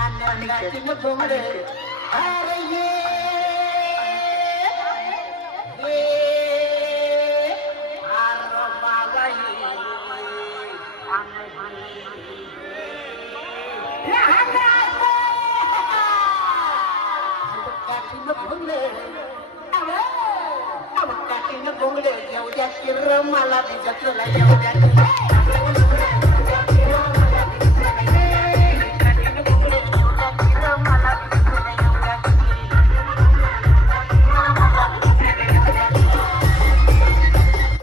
आनंदाची घोंगडे अरे ये अरे बाबा घोंगडे येऊ द्या की मला भिजत येऊ द्या